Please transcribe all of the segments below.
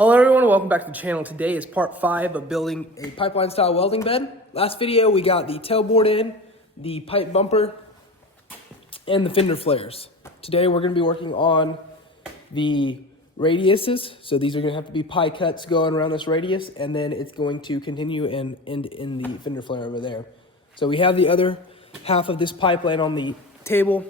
Hello everyone, welcome back to the channel. Today is part 5 of building a pipeline style welding bed. Last video we got the tailboard in, the pipe bumper, and the fender flares. Today we're going to be working on the radiuses. So these are going to have to be pie cuts going around this radius, and then it's going to continue and end in the fender flare over there. So we have the other half of this pipeline on the table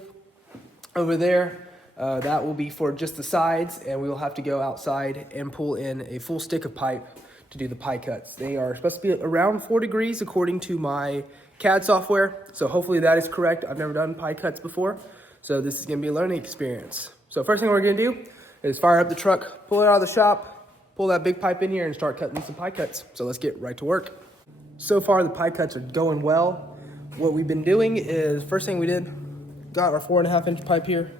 over there. That will be for just the sides, and we will have to go outside and pull in a full stick of pipe to do the pie cuts. They are supposed to be around 4 degrees according to my CAD software, so hopefully that is correct. I've never done pie cuts before, so this is going to be a learning experience. So first thing we're going to do is fire up the truck, pull it out of the shop, pull that big pipe in here, and start cutting some pie cuts. So let's get right to work. So far the pie cuts are going well. What we've been doing is, first thing we did, got our 4.5-inch pipe here,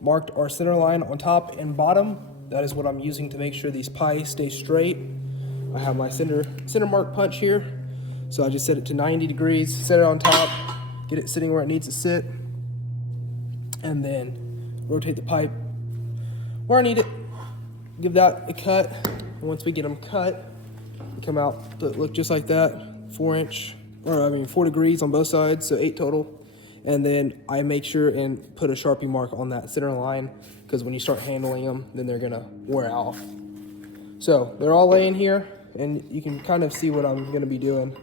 marked our center line on top and bottom. That is what I'm using to make sure these pies stay straight. I have my center mark punch here, so I just set it to 90 degrees, set it on top, get it sitting where it needs to sit, and then rotate the pipe where I need it, give that a cut. And once we get them cut, they come out to look just like that, 4 degrees on both sides, so 8 total. And then I make sure and put a Sharpie mark on that center line, because when you start handling them, then they're gonna wear off. So they're all laying here, and you can kind of see what I'm gonna be doing.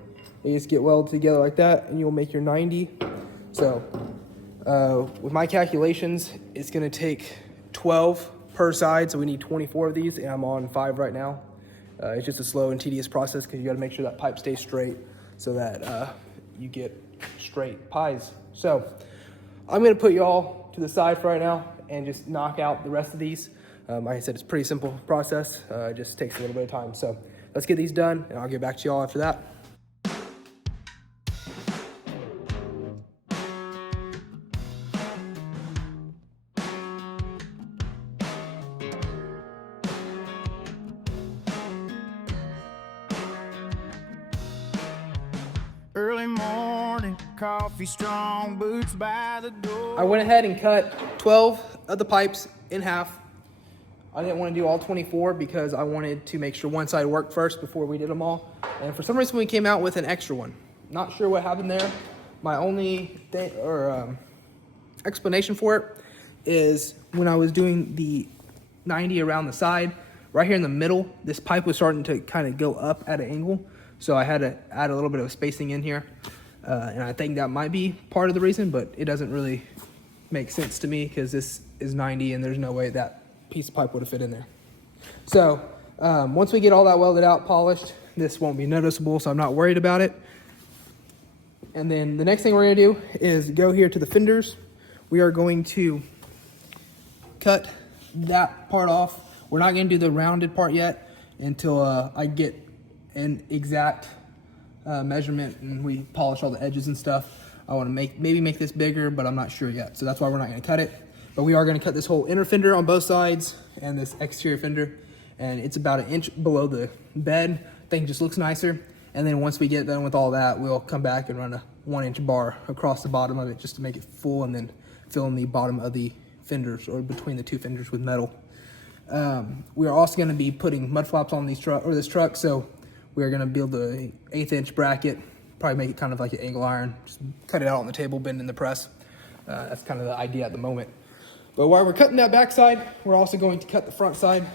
They just get welded together like that, and you'll make your 90. So with my calculations, it's gonna take 12 per side, so we need 24 of these, and I'm on 5 right now. It's just a slow and tedious process, because you gotta make sure that pipe stays straight so that you get straight pies. So I'm gonna put you all to the side for right now and just knock out the rest of these. Like I said, it's a pretty simple process. It just takes a little bit of time. So let's get these done, and I'll get back to y'all after that. Early morning, coffee strong, boots by the door. I went ahead and cut 12 of the pipes in half. I didn't want to do all 24 because I wanted to make sure one side worked first before we did them all. And for some reason we came out with an extra one. Not sure what happened there. My only explanation for it is when I was doing the 90 around the side, right here in the middle, this pipe was starting to kind of go up at an angle. So I had to add a little bit of spacing in here. And I think that might be part of the reason, but it doesn't really make sense to me because this is 90 and there's no way that piece of pipe would have fit in there. So once we get all that welded out, polished, this won't be noticeable, so I'm not worried about it. And then the next thing we're gonna do is go here to the fenders. We are going to cut that part off. We're not gonna do the rounded part yet until I get an exact measurement and we polish all the edges and stuff. I want to maybe make this bigger, but I'm not sure yet, so that's why we're not going to cut it. But we are going to cut this whole inner fender on both sides and this exterior fender, and it's about 1 inch below the bed. I think it just looks nicer. And then once we get done with all that, we'll come back and run a 1-inch bar across the bottom of it just to make it full, and then fill in the bottom of the fenders, or between the two fenders, with metal. We are also going to be putting mud flaps on this truck, so we are going to build a 1/8-inch bracket, probably make it kind of like an angle iron, just cut it out on the table, bend in the press. That's kind of the idea at the moment. But while we're cutting that back side, we're also going to cut the front side.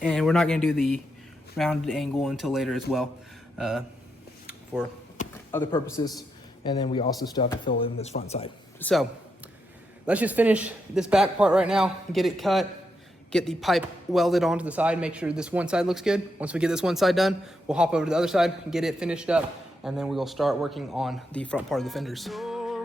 And we're not going to do the rounded angle until later as well, for other purposes. And then we also still have to fill in this front side. So let's just finish this back part right now, get it cut, get the pipe welded onto the side, make sure this one side looks good. Once we get this one side done, we'll hop over to the other side and get it finished up, and then we will start working on the front part of the fenders.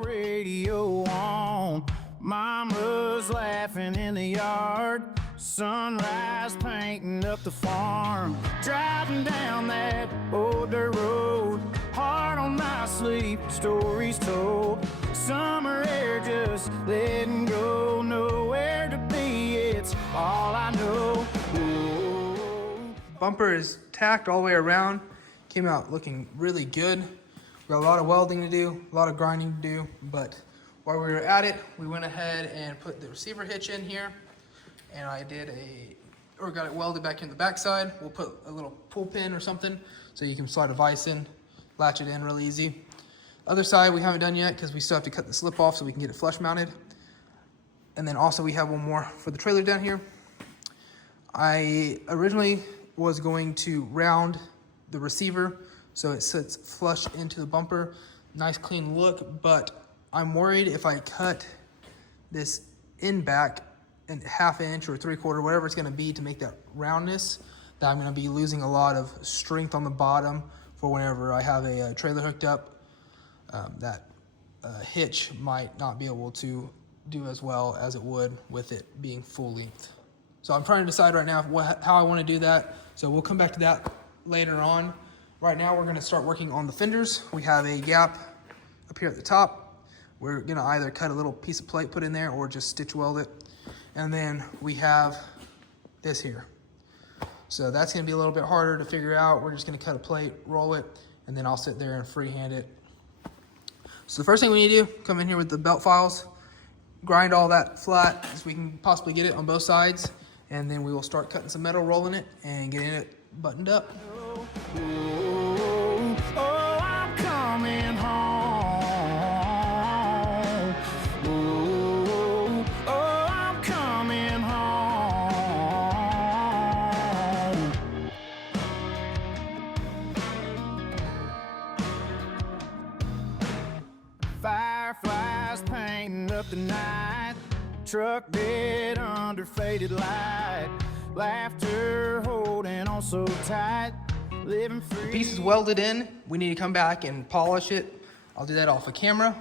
Radio on, mama's laughing in the yard, sunrise painting up the farm, driving down that old dirt road, heart on my sleeve, stories told, summer air just letting go, nowhere to be, it's all I know. Whoa. Bumper is tacked all the way around. Came out looking really good. We got a lot of welding to do, a lot of grinding to do, but while we were at it, we went ahead and put the receiver hitch in here, and I did a or got it welded back in the backside. We'll put a little pull pin or something so you can slide a vise in, latch it in really easy. Other side we haven't done yet because we still have to cut the slip off so we can get it flush mounted. And then also we have one more for the trailer down here. I originally was going to round the receiver so it sits flush into the bumper. Nice clean look, but I'm worried if I cut this in back in 1/2 inch or 3/4, whatever it's gonna be to make that roundness, that I'm gonna be losing a lot of strength on the bottom for whenever I have a trailer hooked up. That hitch might not be able to do as well as it would with it being full length. So I'm trying to decide right now how I wanna do that. So we'll come back to that later on. Right now we're gonna start working on the fenders. We have a gap up here at the top. We're gonna either cut a little piece of plate, put in there, or just stitch weld it. And then we have this here. So that's gonna be a little bit harder to figure out. We're just gonna cut a plate, roll it, and then I'll sit there and freehand it. So the first thing we need to do, come in here with the belt files, grind all that flat as we can possibly get it on both sides, and then we will start cutting some metal, rolling it, and getting it buttoned up. I'm coming home. I'm coming home. Fireflies painting up the night. Truck bed under faded light. Laughter holding on so tight. Living free. The piece is welded in. We need to come back and polish it. I'll do that off of camera.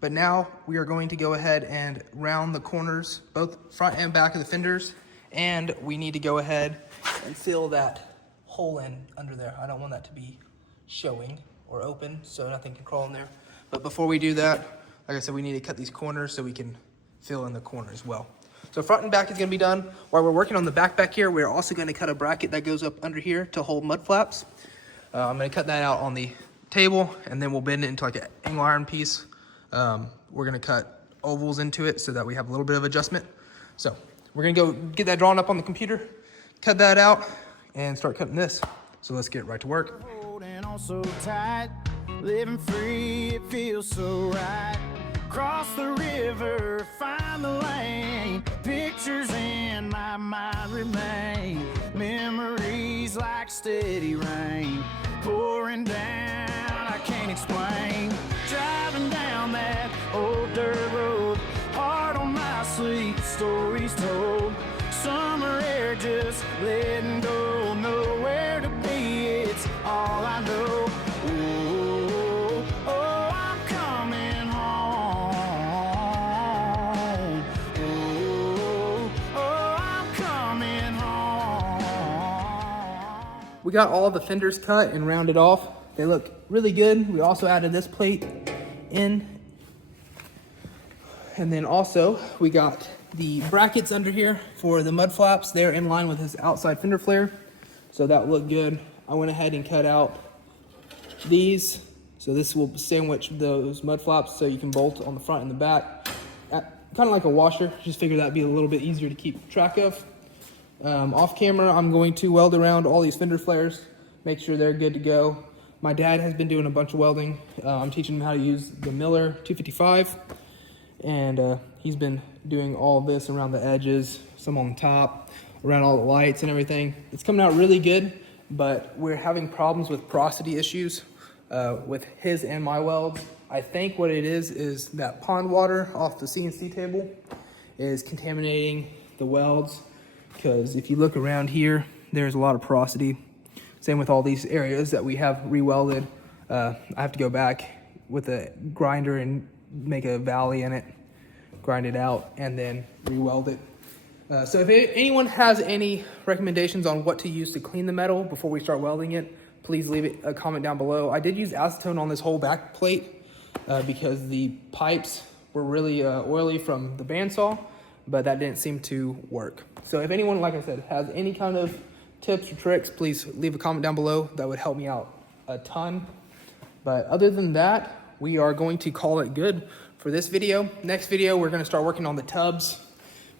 But now we are going to go ahead and round the corners, both front and back of the fenders. And we need to go ahead and fill that hole in under there. I don't want that to be showing or open so nothing can crawl in there. But before we do that, like I said, we need to cut these corners so we can fill in the corner as well. So front and back is gonna be done. While we're working on the back here, we're also gonna cut a bracket that goes up under here to hold mud flaps. I'm gonna cut that out on the table, and then we'll bend it into like an angle iron piece. We're gonna cut ovals into it so that we have a little bit of adjustment. So we're gonna go get that drawn up on the computer, cut that out, and start cutting this. So let's get right to work. Holding on so tight, living free, it feels so right. Cross the river, find the lane. Pictures in my mind remain. Memories like steady rain pouring down, I can't explain. Driving down that old dirt road, heart on my sleeve, stories told. Summer air just letting go, nowhere to be, it's all I know. I'm coming home. I'm coming home. We got all the fenders cut and rounded off. They look really good. We also added this plate in. And then also we got the brackets under here for the mud flaps. They're in line with his outside fender flare. So that looked good. I went ahead and cut out these. So this will sandwich those mud flaps so you can bolt on the front and the back. Kind of like a washer. Just figured that'd be a little bit easier to keep track of. Off camera, I'm going to weld around all these fender flares, make sure they're good to go. My dad has been doing a bunch of welding. I'm teaching him how to use the Miller 255, and he's been doing all this around the edges, some on the top, around all the lights and everything. It's coming out really good, but we're having problems with porosity issues with his and my welds. I think what it is that pond water off the CNC table is contaminating the welds. Because if you look around here, there's a lot of porosity. Same with all these areas that we have re-welded. I have to go back with a grinder and make a valley in it, grind it out, and then re-weld it. So if anyone has any recommendations on what to use to clean the metal before we start welding it, please leave a comment down below. I did use acetone on this whole back plate because the pipes were really oily from the bandsaw, but that didn't seem to work. So if anyone, like I said, has any kind of tips or tricks, please leave a comment down below. That would help me out a ton. But other than that, we are going to call it good for this video. Next video, we're gonna start working on the tubs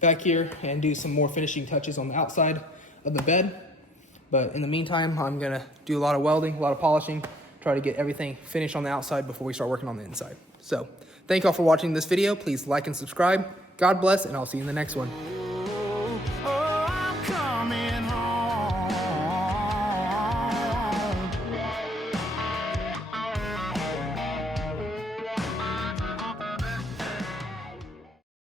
back here and do some more finishing touches on the outside. of the bed. But in the meantime, I'm gonna do a lot of welding, a lot of polishing, try to get everything finished on the outside before we start working on the inside. So thank y'all for watching this video. Please like and subscribe. God bless, and I'll see you in the next one.